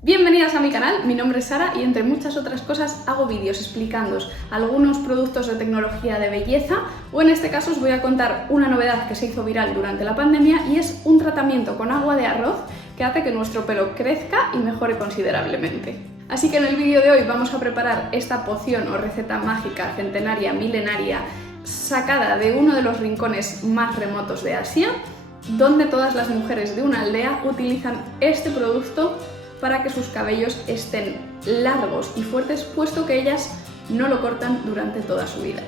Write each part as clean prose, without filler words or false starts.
Bienvenidas a mi canal, mi nombre es Sara y entre muchas otras cosas hago vídeos explicándoos algunos productos de tecnología de belleza o en este caso os voy a contar una novedad que se hizo viral durante la pandemia y es un tratamiento con agua de arroz que hace que nuestro pelo crezca y mejore considerablemente. Así que en el vídeo de hoy vamos a preparar esta poción o receta mágica, centenaria, milenaria, sacada de uno de los rincones más remotos de Asia, donde todas las mujeres de una aldea utilizan este producto para que sus cabellos estén largos y fuertes, puesto que ellas no lo cortan durante toda su vida.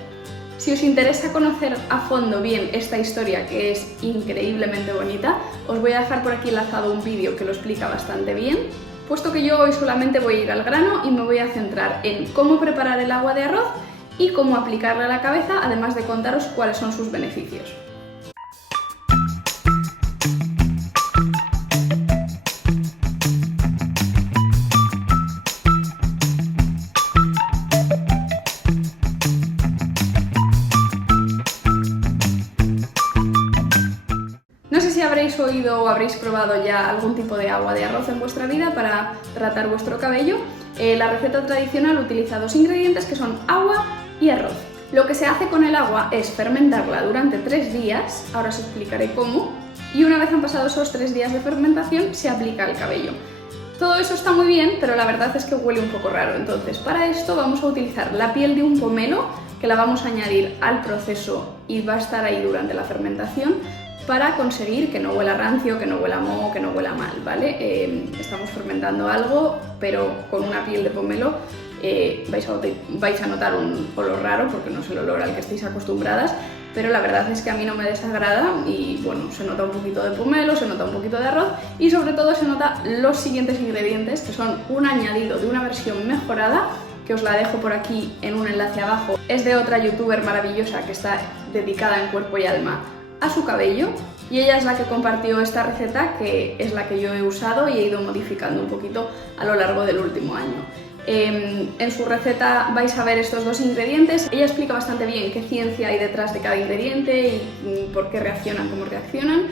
Si os interesa conocer a fondo bien esta historia, que es increíblemente bonita, os voy a dejar por aquí enlazado un vídeo que lo explica bastante bien, puesto que yo hoy solamente voy a ir al grano y me voy a centrar en cómo preparar el agua de arroz y cómo aplicarla a la cabeza, además de contaros cuáles son sus beneficios. No sé si habréis oído o habréis probado ya algún tipo de agua de arroz en vuestra vida para tratar vuestro cabello. La receta tradicional utiliza dos ingredientes que son agua y arroz. Lo que se hace con el agua es fermentarla durante 3 días, ahora os explicaré cómo, y una vez han pasado esos 3 días de fermentación se aplica al cabello. Todo eso está muy bien, pero la verdad es que huele un poco raro, entonces para esto vamos a utilizar la piel de un pomelo, que la vamos a añadir al proceso y va a estar ahí durante la fermentación, para conseguir que no huela rancio, que no huela a moho, que no huela mal, ¿vale? Estamos fermentando algo, pero con una piel de pomelo vais a notar un olor raro, porque no es el olor al que estáis acostumbradas, pero la verdad es que a mí no me desagrada y bueno, se nota un poquito de pomelo, se nota un poquito de arroz y sobre todo se nota los siguientes ingredientes, que son un añadido de una versión mejorada, que os la dejo por aquí en un enlace abajo. Es de otra youtuber maravillosa que está dedicada en cuerpo y alma a su cabello y ella es la que compartió esta receta, que es la que yo he usado y he ido modificando un poquito a lo largo del último año. En su receta vais a ver estos dos ingredientes. Ella explica bastante bien qué ciencia hay detrás de cada ingrediente y por qué reaccionan como reaccionan.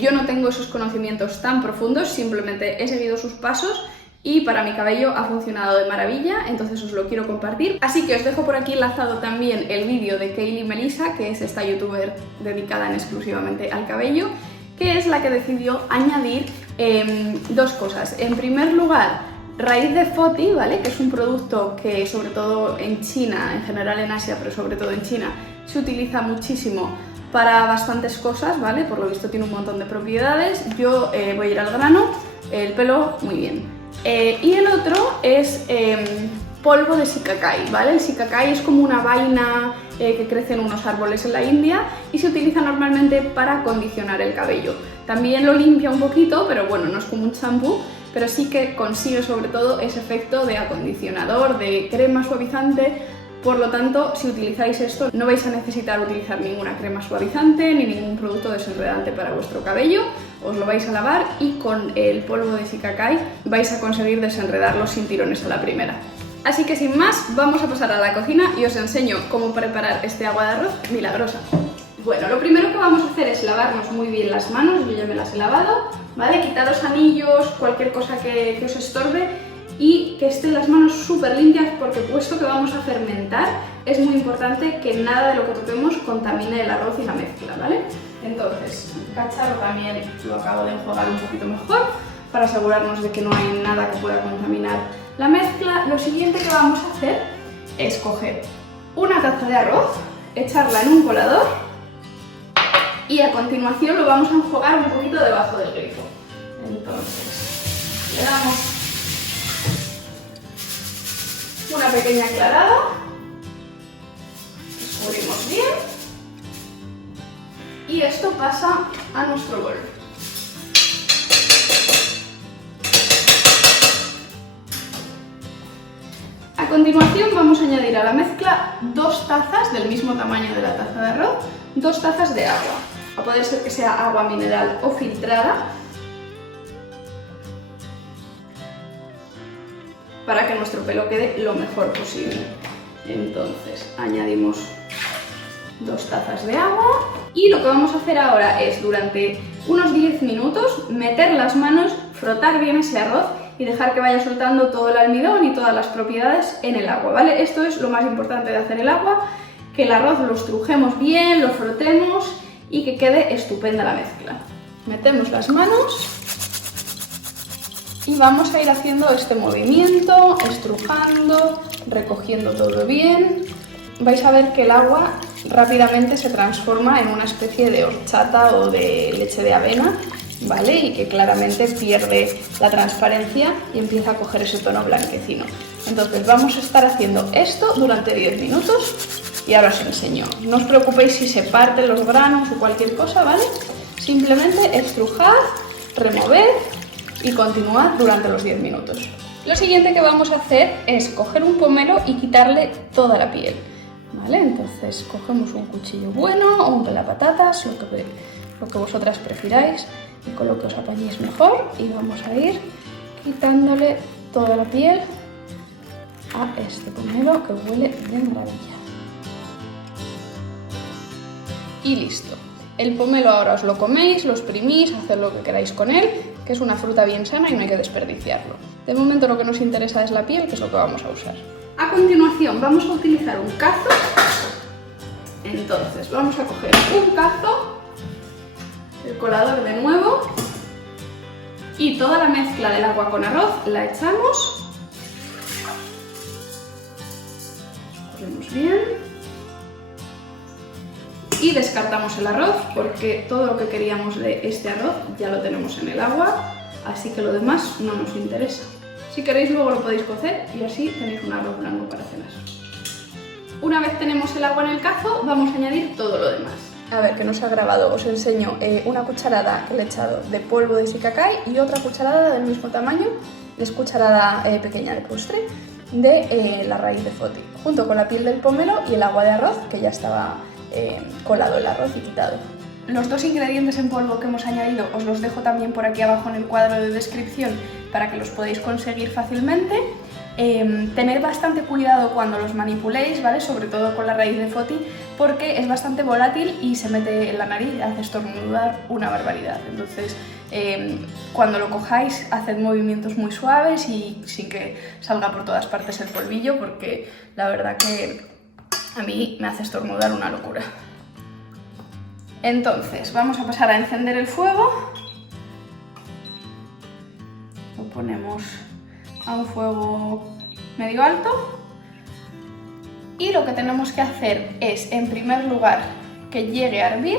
Yo no tengo esos conocimientos tan profundos, simplemente he seguido sus pasos y para mi cabello ha funcionado de maravilla, entonces os lo quiero compartir. Así que os dejo por aquí enlazado también el vídeo de Kaylee Melissa, que es esta youtuber dedicada exclusivamente al cabello, que es la que decidió añadir dos cosas. En primer lugar, raíz de Foti, ¿vale? Que es un producto que sobre todo en China, en general en Asia, pero sobre todo en China, se utiliza muchísimo para bastantes cosas, ¿vale? Por lo visto tiene un montón de propiedades. Yo voy a ir al grano, el pelo muy bien. Y el otro es polvo de sicakai, ¿vale? El sicakai es como una vaina que crece en unos árboles en la India y se utiliza normalmente para acondicionar el cabello. También lo limpia un poquito, pero bueno, no es como un champú, pero sí que consigue sobre todo ese efecto de acondicionador, de crema suavizante. Por lo tanto, si utilizáis esto, no vais a necesitar utilizar ninguna crema suavizante ni ningún producto desenredante para vuestro cabello. Os lo vais a lavar y con el polvo de sicakai vais a conseguir desenredarlo sin tirones a la primera. Así que sin más, vamos a pasar a la cocina y os enseño cómo preparar este agua de arroz milagrosa. Bueno, lo primero que vamos a hacer es lavarnos muy bien las manos, yo ya me las he lavado, ¿vale? Quitaros anillos, cualquier cosa que os estorbe y que estén las manos súper limpias, porque puesto que vamos a fermentar, es muy importante que nada de lo que toquemos contamine el arroz y la mezcla, ¿vale? Entonces, el cacharro también lo acabo de enjuagar un poquito mejor para asegurarnos de que no hay nada que pueda contaminar la mezcla. Lo siguiente que vamos a hacer es coger una taza de arroz, echarla en un colador y a continuación lo vamos a enjuagar un poquito debajo del grifo. Entonces, le damos una pequeña aclarada, escurrimos bien y esto pasa a nuestro bol. A continuación vamos a añadir a la mezcla 2 tazas del mismo tamaño de la taza de arroz, 2 tazas de agua. A poder ser que sea agua mineral o filtrada, para que nuestro pelo quede lo mejor posible. Entonces añadimos 2 tazas de agua y lo que vamos a hacer ahora es durante unos 10 minutos meter las manos, frotar bien ese arroz y dejar que vaya soltando todo el almidón y todas las propiedades en el agua, ¿vale? Esto es lo más importante de hacer el agua, que el arroz lo estrujemos bien, lo frotemos y que quede estupenda la mezcla. Metemos las manos y vamos a ir haciendo este movimiento, estrujando, recogiendo todo bien. Vais a ver que el agua rápidamente se transforma en una especie de horchata o de leche de avena, ¿vale? Y que claramente pierde la transparencia y empieza a coger ese tono blanquecino. Entonces vamos a estar haciendo esto durante 10 minutos y ahora os enseño. No os preocupéis si se parten los granos o cualquier cosa, ¿vale? Simplemente estrujad, removed y continuad durante los 10 minutos. Lo siguiente que vamos a hacer es coger un pomelo y quitarle toda la piel, ¿vale? Entonces cogemos un cuchillo bueno o un pelapatatas, lo que vosotras prefiráis y con lo que os apañéis mejor, y vamos a ir quitándole toda la piel a este pomelo que huele de maravilla. Y listo. El pomelo ahora os lo coméis, lo exprimís, haced lo que queráis con él, que es una fruta bien sana y no hay que desperdiciarlo. De momento lo que nos interesa es la piel, que es lo que vamos a usar. A continuación vamos a utilizar un cazo. Entonces vamos a coger un cazo, el colador de nuevo, y toda la mezcla del agua con arroz la echamos. Escurrimos bien. Y descartamos el arroz porque todo lo que queríamos de este arroz ya lo tenemos en el agua, así que lo demás no nos interesa. Si queréis luego lo podéis cocer y así tenéis un arroz blanco para cenar. Una vez tenemos el agua en el cazo, vamos a añadir todo lo demás. A ver, que no se ha grabado, os enseño una cucharada que le he echado de polvo de shiitake y otra cucharada del mismo tamaño, es cucharada pequeña de postre, de la raíz de foti, junto con la piel del pomelo y el agua de arroz que ya estaba colado el arroz y quitado. Los dos ingredientes en polvo que hemos añadido os los dejo también por aquí abajo en el cuadro de descripción para que los podáis conseguir fácilmente. Tener bastante cuidado cuando los manipuléis, ¿vale? Sobre todo con la raíz de foti, porque es bastante volátil y se mete en la nariz y hace estornudar una barbaridad. Entonces, cuando lo cojáis, haced movimientos muy suaves y sin que salga por todas partes el polvillo, porque la verdad que a mí me hace estornudar una locura. Entonces, vamos a pasar a encender el fuego. Lo ponemos a un fuego medio alto. Y lo que tenemos que hacer es, en primer lugar, que llegue a hervir.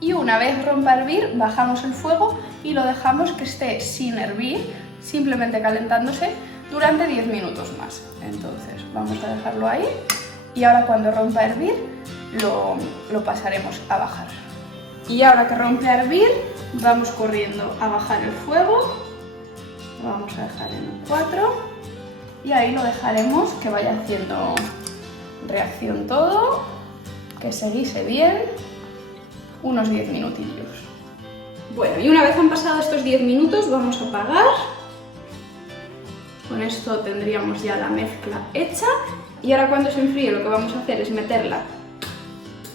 Y una vez rompa a hervir, bajamos el fuego y lo dejamos que esté sin hervir, simplemente calentándose, durante 10 minutos más. Entonces, vamos a dejarlo ahí. Y ahora cuando rompa a hervir, lo pasaremos a bajar. Y ahora que rompe a hervir, vamos corriendo a bajar el fuego. Lo vamos a dejar en 4. Y ahí lo dejaremos que vaya haciendo reacción todo, que se guise bien, unos 10 minutillos. Bueno, y una vez han pasado estos 10 minutos, vamos a apagar. Con esto tendríamos ya la mezcla hecha. Y ahora cuando se enfríe lo que vamos a hacer es meterla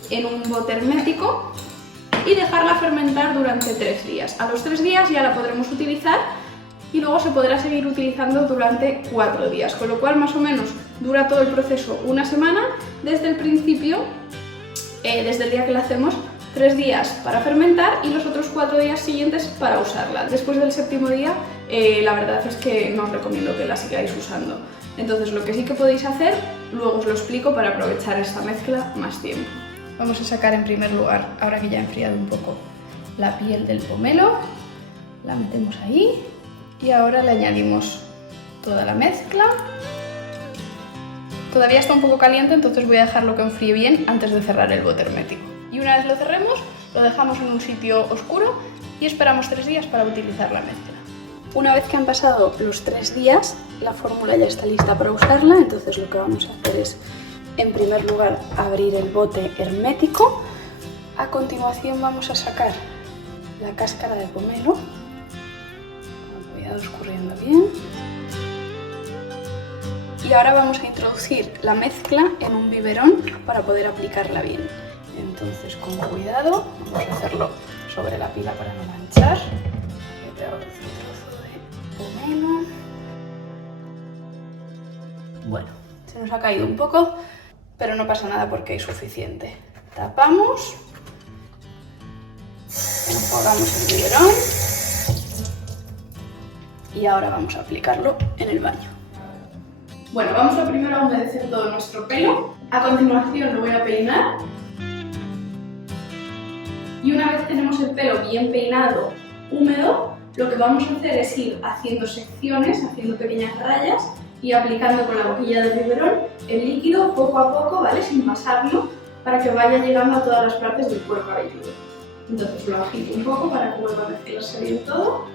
en un bote hermético y dejarla fermentar durante 3 días. A los 3 días ya la podremos utilizar y luego se podrá seguir utilizando durante 4 días, con lo cual más o menos dura todo el proceso una semana, desde el principio, desde el día que la hacemos, 3 días para fermentar y los otros 4 días siguientes para usarla. Después del 7.º día, la verdad es que no os recomiendo que la sigáis usando. Entonces lo que sí que podéis hacer, luego os lo explico para aprovechar esta mezcla más tiempo. Vamos a sacar en primer lugar, ahora que ya ha enfriado un poco, la piel del pomelo, la metemos ahí y ahora le añadimos toda la mezcla. Todavía está un poco caliente, entonces voy a dejarlo que enfríe bien antes de cerrar el bote hermético. Y una vez lo cerremos, lo dejamos en un sitio oscuro y esperamos 3 días para utilizar la mezcla. Una vez que han pasado los 3 días, la fórmula ya está lista para usarla, entonces lo que vamos a hacer es, en primer lugar, abrir el bote hermético. A continuación vamos a sacar la cáscara de pomelo, con cuidado escurriendo bien. Y ahora vamos a introducir la mezcla en un biberón para poder aplicarla bien. Entonces, con cuidado, vamos a hacerlo sobre la pila para no manchar. poco menos. Bueno, se nos ha caído un poco, pero no pasa nada porque es suficiente. Tapamos, enjuagamos el biberón y ahora vamos a aplicarlo en el baño. Bueno, vamos a primero a humedecer todo nuestro pelo. A continuación lo voy a peinar. Y una vez tenemos el pelo bien peinado, húmedo, lo que vamos a hacer es ir haciendo secciones, haciendo pequeñas rayas y aplicando con la boquilla del biberón el líquido poco a poco, ¿vale? Sin pasarlo, para que vaya llegando a todas las partes del cuero cabelludo. Entonces lo agito un poco para que vuelva a mezclarse bien todo.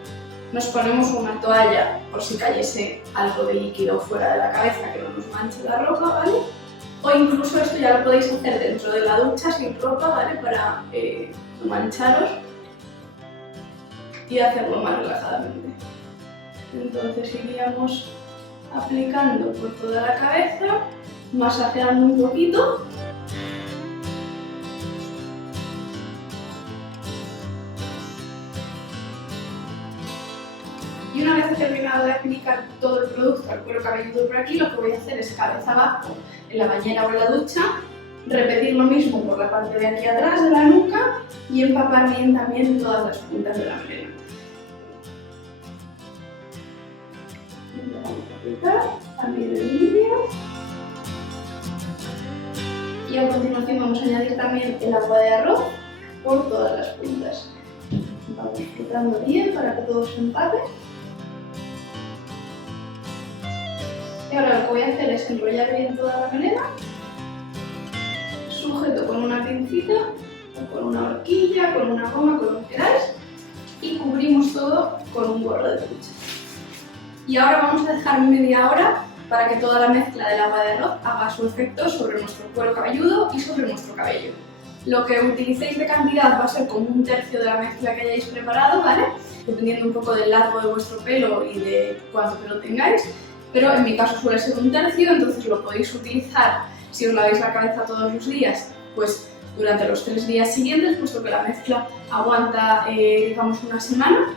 Nos ponemos una toalla por si cayese algo de líquido fuera de la cabeza que no nos manche la ropa, ¿vale? O incluso esto ya lo podéis hacer dentro de la ducha sin ropa, ¿vale? Para no mancharos y hacerlo más relajadamente. Entonces iríamos aplicando por toda la cabeza, masajeando un poquito. Y una vez he terminado de aplicar todo el producto al cuero cabelludo por aquí, lo que voy a hacer es cabeza abajo en la bañera o en la ducha, repetir lo mismo por la parte de aquí atrás de la nuca y empapar bien también todas las puntas de la melena. Vamos a aplicar también el vídeo. Y a continuación vamos a añadir también el agua de arroz por todas las puntas. Vamos frotando bien para que todo se empape. Y ahora lo que voy a hacer es enrollar bien toda la melena, sujeto con una pincita, o con una horquilla, con una goma, con lo que queráis, y cubrimos todo con un gorro de ducha. Y ahora vamos a dejar media hora para que toda la mezcla del agua de arroz haga su efecto sobre nuestro cuero cabelludo y sobre nuestro cabello. Lo que utilicéis de cantidad va a ser como un tercio de la mezcla que hayáis preparado, ¿vale? Dependiendo un poco del largo de vuestro pelo y de cuánto pelo tengáis. Pero en mi caso suele ser un tercio, entonces lo podéis utilizar si os laváis la cabeza todos los días, pues durante los 3 días siguientes, puesto que la mezcla aguanta, digamos, una semana.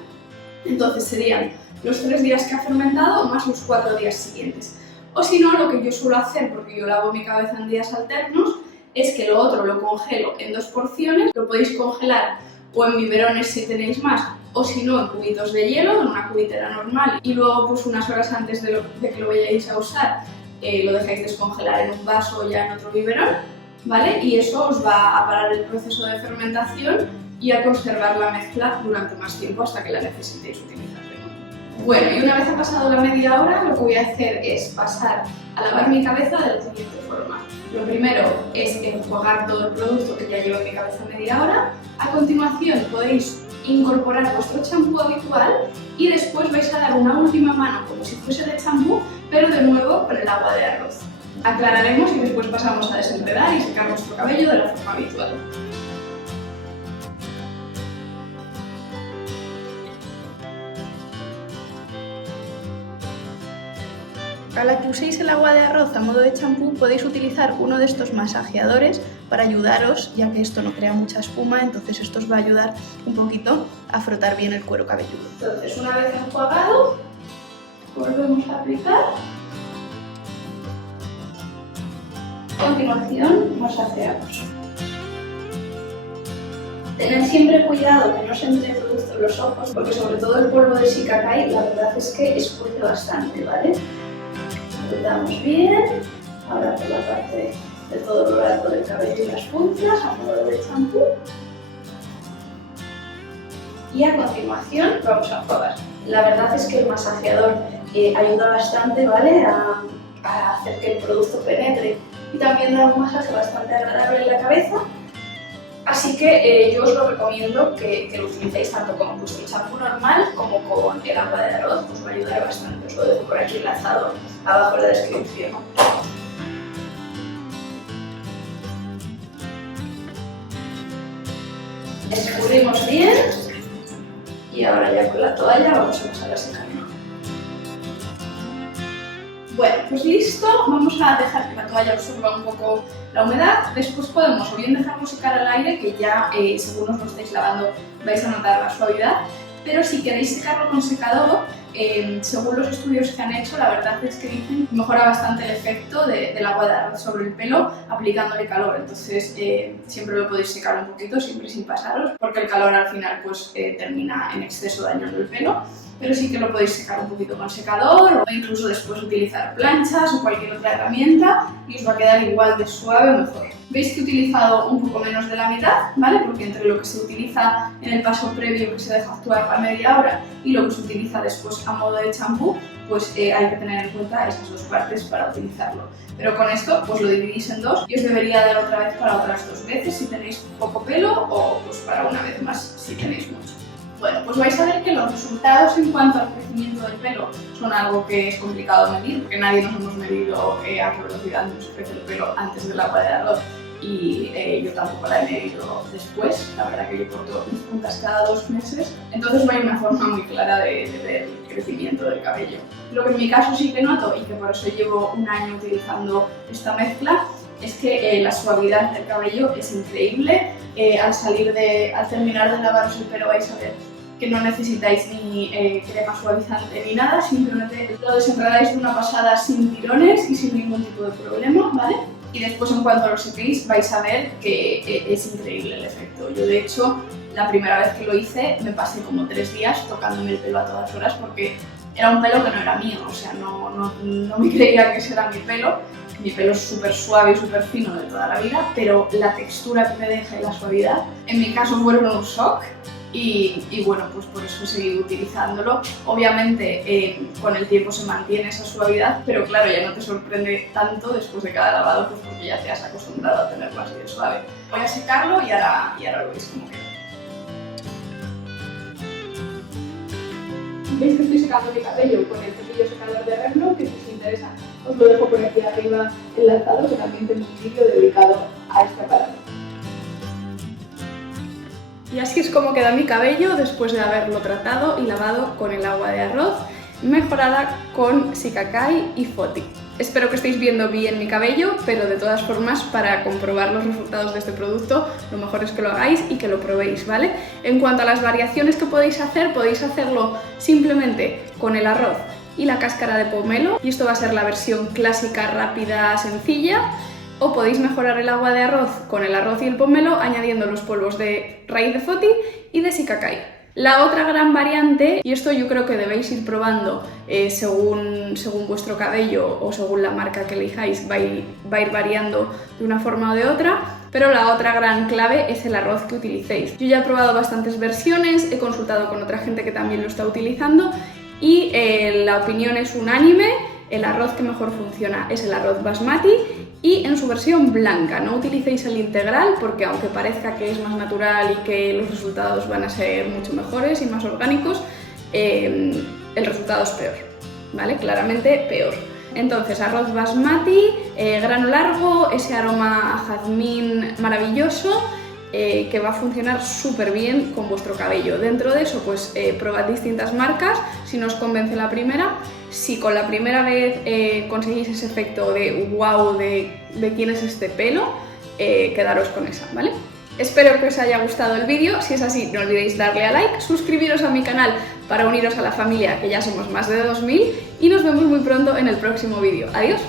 Entonces serían los 3 días que ha fermentado más los 4 días siguientes. O si no, lo que yo suelo hacer, porque yo lavo mi cabeza en días alternos, es que lo otro lo congelo en 2 porciones, lo podéis congelar o en biberones si tenéis más, o si no en cubitos de hielo, en una cubitera normal, y luego pues unas horas antes de que lo vayáis a usar lo dejáis descongelar en un vaso o ya en otro biberón, ¿vale? Y eso os va a parar el proceso de fermentación y a conservar la mezcla durante más tiempo hasta que la necesitéis utilizar. Bueno, y una vez ha pasado la media hora, lo que voy a hacer es pasar a lavar mi cabeza de la siguiente forma. Lo primero es enjuagar todo el producto que ya llevo en mi cabeza media hora. A continuación podéis incorporar vuestro champú habitual y después vais a dar una última mano como si fuese de champú, pero de nuevo con el agua de arroz. Aclararemos y después pasamos a desenredar y secar nuestro cabello de la forma habitual. A la que uséis el agua de arroz a modo de champú, podéis utilizar uno de estos masajeadores para ayudaros, ya que esto no crea mucha espuma, entonces esto os va a ayudar un poquito a frotar bien el cuero cabelludo. Entonces, una vez enjuagado, volvemos a aplicar. A continuación, masajeamos. Tened siempre cuidado que no se entre producto en los ojos, porque sobre todo el polvo de Shiikakai, la verdad es que escurre bastante, ¿vale? Apretamos bien, ahora por la parte de todo lo largo del cabello y las puntas, a modo de champú. Y a continuación vamos a enjuagar. La verdad es que el masajeador ayuda bastante, ¿vale? A hacer que el producto penetre y también da un masaje bastante agradable en la cabeza. Así que yo os lo recomiendo que lo utilicéis tanto con vuestro champú normal como con el agua de arroz, os va a ayudar bastante. Os lo dejo por aquí enlazado abajo en la descripción. Escurrimos bien y ahora ya con la toalla vamos a pasar a secar. Bueno, pues listo, vamos a dejar que la toalla absorba un poco la humedad. Después podemos o bien dejarlo secar al aire, que ya según os lo estáis lavando vais a notar la suavidad, pero si queréis secarlo con secador, según los estudios que han hecho, la verdad es que dicen que mejora bastante el efecto del agua de arroz sobre el pelo aplicándole calor. Entonces siempre lo podéis secar un poquito, siempre sin pasaros, porque el calor al final pues termina en exceso dañando el pelo. Pero sí que lo podéis secar un poquito con secador o incluso después utilizar planchas o cualquier otra herramienta y os va a quedar igual de suave o mejor. Veis que he utilizado un poco menos de la mitad, ¿vale? Porque entre lo que se utiliza en el paso previo que se deja actuar para media hora y lo que se utiliza después a modo de champú, pues hay que tener en cuenta esas dos partes para utilizarlo. Pero con esto pues lo dividís en dos y os debería dar otra vez para otras 2 veces si tenéis poco pelo o pues para una vez más si tenéis mucho. Bueno, pues vais a ver que los resultados en cuanto al crecimiento del pelo son algo que es complicado de medir, porque nadie nos hemos medido a qué velocidad nos crece el pelo antes del agua de arroz y yo tampoco la he medido después. La verdad que yo corto mis puntas cada 2 meses, entonces no hay una forma muy clara de ver el crecimiento del cabello. Lo que en mi caso sí que noto, y que por eso llevo un año utilizando esta mezcla, es que la suavidad del cabello es increíble. Al terminar de lavaros el pelo vais a ver que no necesitáis ni crema suavizante ni nada, simplemente lo desenredáis de una pasada sin tirones y sin ningún tipo de problema, ¿vale? Y después en cuanto lo sequéis vais a ver que es increíble el efecto. Yo de hecho la primera vez que lo hice me pasé como 3 días tocándome el pelo a todas horas porque era un pelo que no era mío, o sea, no me creía que ese era mi pelo. Mi pelo es súper suave y súper fino de toda la vida, pero la textura que me deja y la suavidad, en mi caso fueron un shock y bueno, pues por eso he seguido utilizándolo. Obviamente con el tiempo se mantiene esa suavidad, pero claro, ya no te sorprende tanto después de cada lavado, pues porque ya te has acostumbrado a tenerlo así de suave. Voy a secarlo y ahora lo veis como queda. Veis que estoy secando mi cabello con el cepillo secador de Revlon, que si os interesa os lo dejo por aquí arriba enlazado, que también tengo un vídeo dedicado a este aparato. Y así es como queda mi cabello después de haberlo tratado y lavado con el agua de arroz, mejorada con Shiikakai y Foti. Espero que estéis viendo bien mi cabello, pero de todas formas, para comprobar los resultados de este producto, lo mejor es que lo hagáis y que lo probéis, ¿vale? En cuanto a las variaciones que podéis hacerlo simplemente con el arroz y la cáscara de pomelo, y esto va a ser la versión clásica, rápida, sencilla, o podéis mejorar el agua de arroz con el arroz y el pomelo añadiendo los polvos de raíz de Foti y de Shiikakai. La otra gran variante, y esto yo creo que debéis ir probando según vuestro cabello o según la marca que elijáis, va a ir variando de una forma o de otra, pero la otra gran clave es el arroz que utilicéis. Yo ya he probado bastantes versiones, he consultado con otra gente que también lo está utilizando y la opinión es unánime. El arroz que mejor funciona es el arroz basmati y en su versión blanca. No utilicéis el integral porque aunque parezca que es más natural y que los resultados van a ser mucho mejores y más orgánicos, el resultado es peor, ¿vale? Claramente peor. Entonces, arroz basmati, grano largo, ese aroma a jazmín maravilloso, que va a funcionar súper bien con vuestro cabello. Dentro de eso, pues probad distintas marcas, si no os convence la primera. Si con la primera vez conseguís ese efecto de wow, de quién es este pelo, quedaros con esa, ¿vale? Espero que os haya gustado el vídeo. Si es así, no olvidéis darle a like, suscribiros a mi canal para uniros a la familia, que ya somos más de 2000, y nos vemos muy pronto en el próximo vídeo. ¡Adiós!